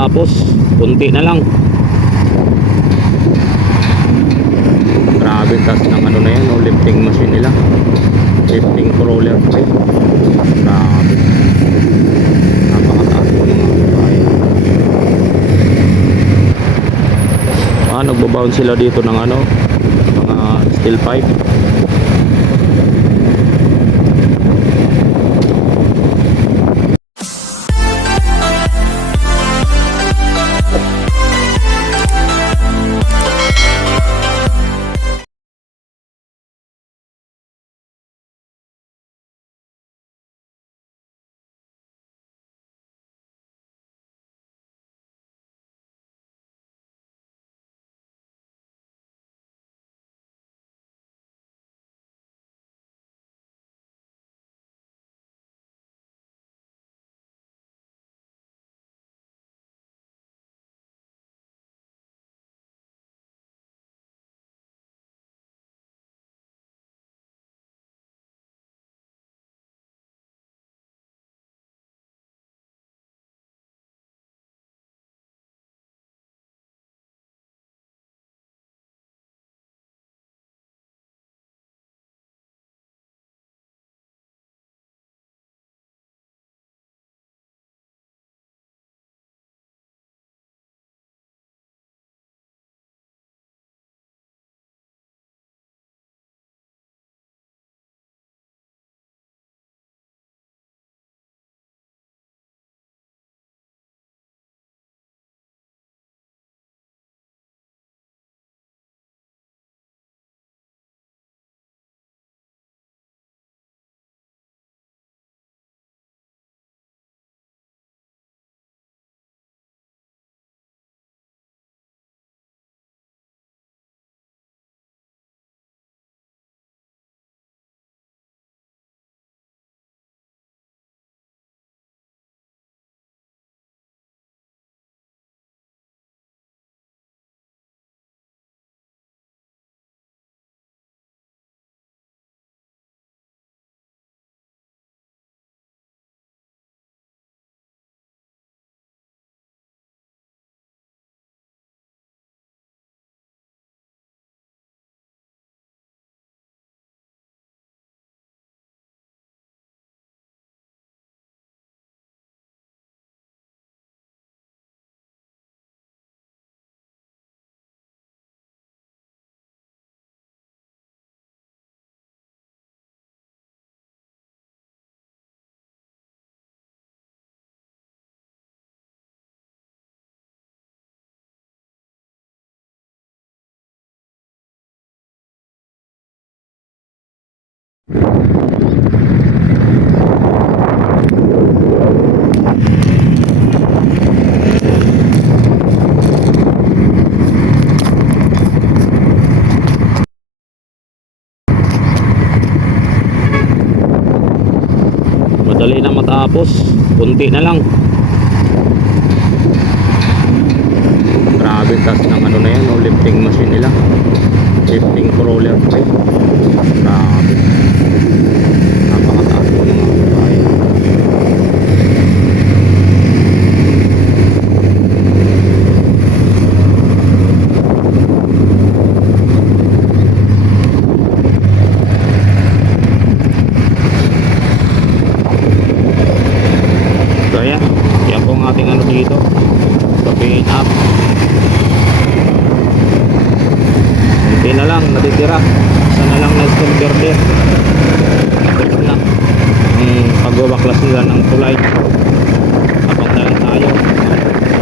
matapos, kunti na lang. Grabe tas ng ano na yan, no? Lifting machine nila, lifting crawler pa. Grabe, napakataas po mga kabayan. Nagbabound sila dito ng ano, mga steel pipe. Madali na matapos, kunti na lang. Grabe tas ng ano na yan, no? Lifting machine nila, lifting crawler pa. Grabe, napakataas po mga kabayan. Yan po ang ating ano dito sa paint up. Hindi na lang natitira, isa na lang na steel girder. Tapos na ang pagbabaklas nila ng tulay. Habang na lang tayo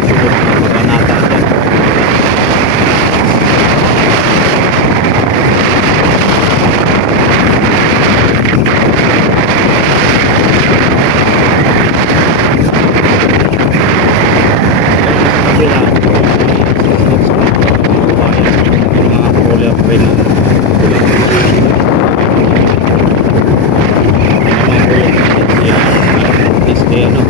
susunod na maganata dyan. Ano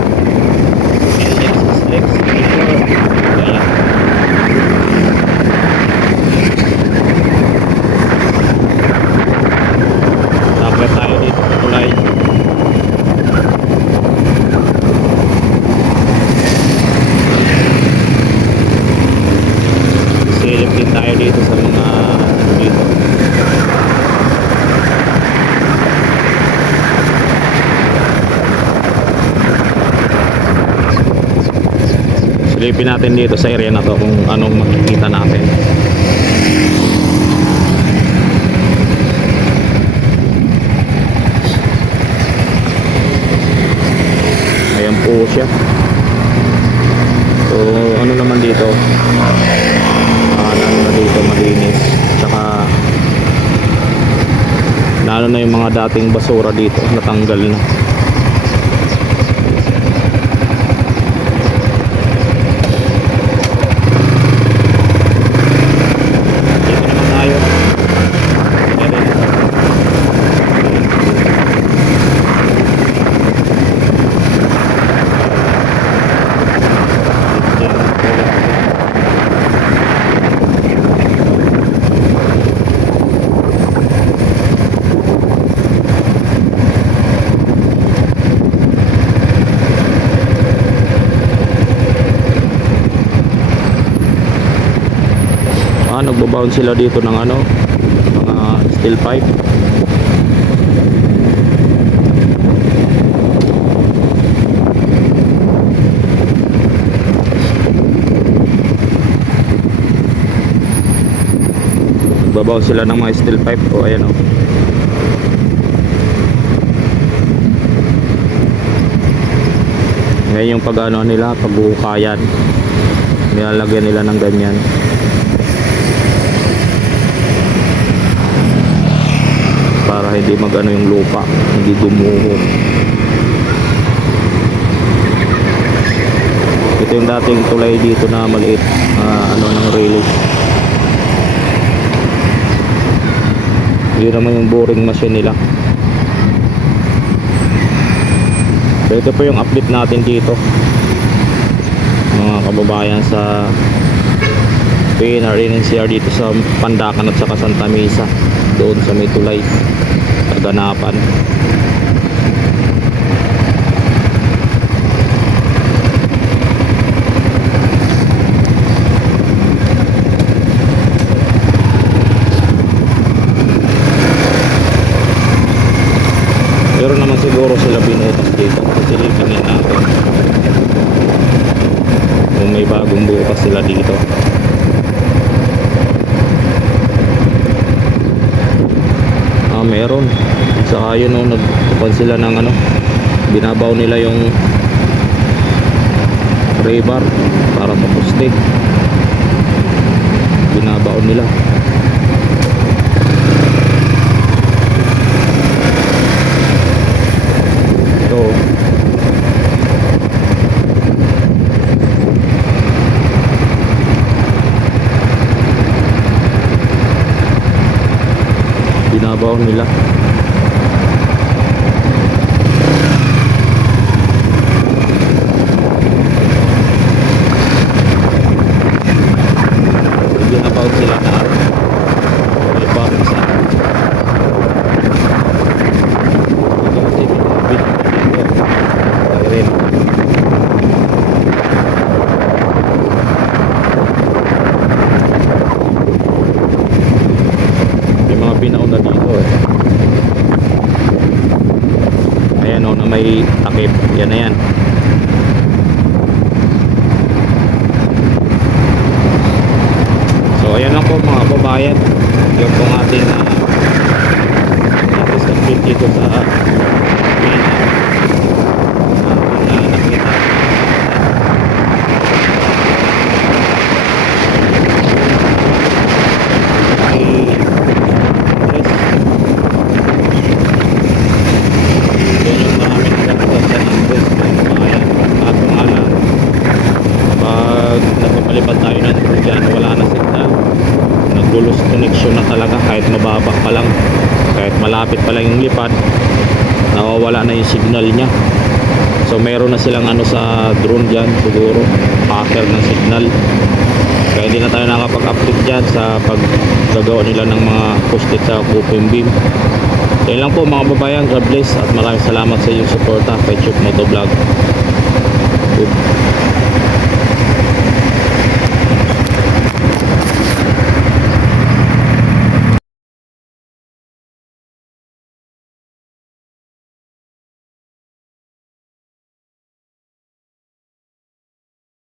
Silipin natin dito sa area na to kung anong makikita natin. Ayan po siya. So ano naman dito, ano na dito, malinis. Tsaka lalo na yung mga dating basura dito natanggal na. Nagbabound sila dito ng ano, mga steel pipe. Nagbabound sila ng mga steel pipe. O ayan o. Ngayon yung pag ano nila, paghuhukayan, nilalagyan nila ng ganyan. Para hindi magano yung lupa, hindi gumuho. Ito yung dating tulay dito na maliit, ano ng railing. Yun naman yung boring machine nila. So ito po yung update natin dito, mga kababayan, sa PNR NCR dito sa Pandacan at saka Santa Mesa, doon sa may tulay kaganapan. Pero naman siguro sila binutas dito, silipin natin kung may bagong bukas sila dito. Meron. Saka yun o, nagpupan sila ng ano, binabaw nila yung rebar para sa poste, binabaw nila. So binabaw nila. Binabaw sila na rebar isa. Ito kasi binaon na dito eh. Ayan o, na may takip. Yan na yan. So ayan lang po mga kababayan, yung pong ating update dito sa nakita. Nagpapalipad tayo na dyan, wala na signal, nag-lose connection na talaga kahit mababa pa lang, kahit malapit pa lang yung lipad, nawawala na yung signal nya. So meron na silang ano sa drone dyan, siguro packer ng signal, kaya hindi na tayo nakapag-update dyan sa paggagawa nila ng mga post-it sa Kupim Beam. So yun lang po mga babayan, God bless at maraming salamat sa inyong suporta kay Chuk Motovlog. Good.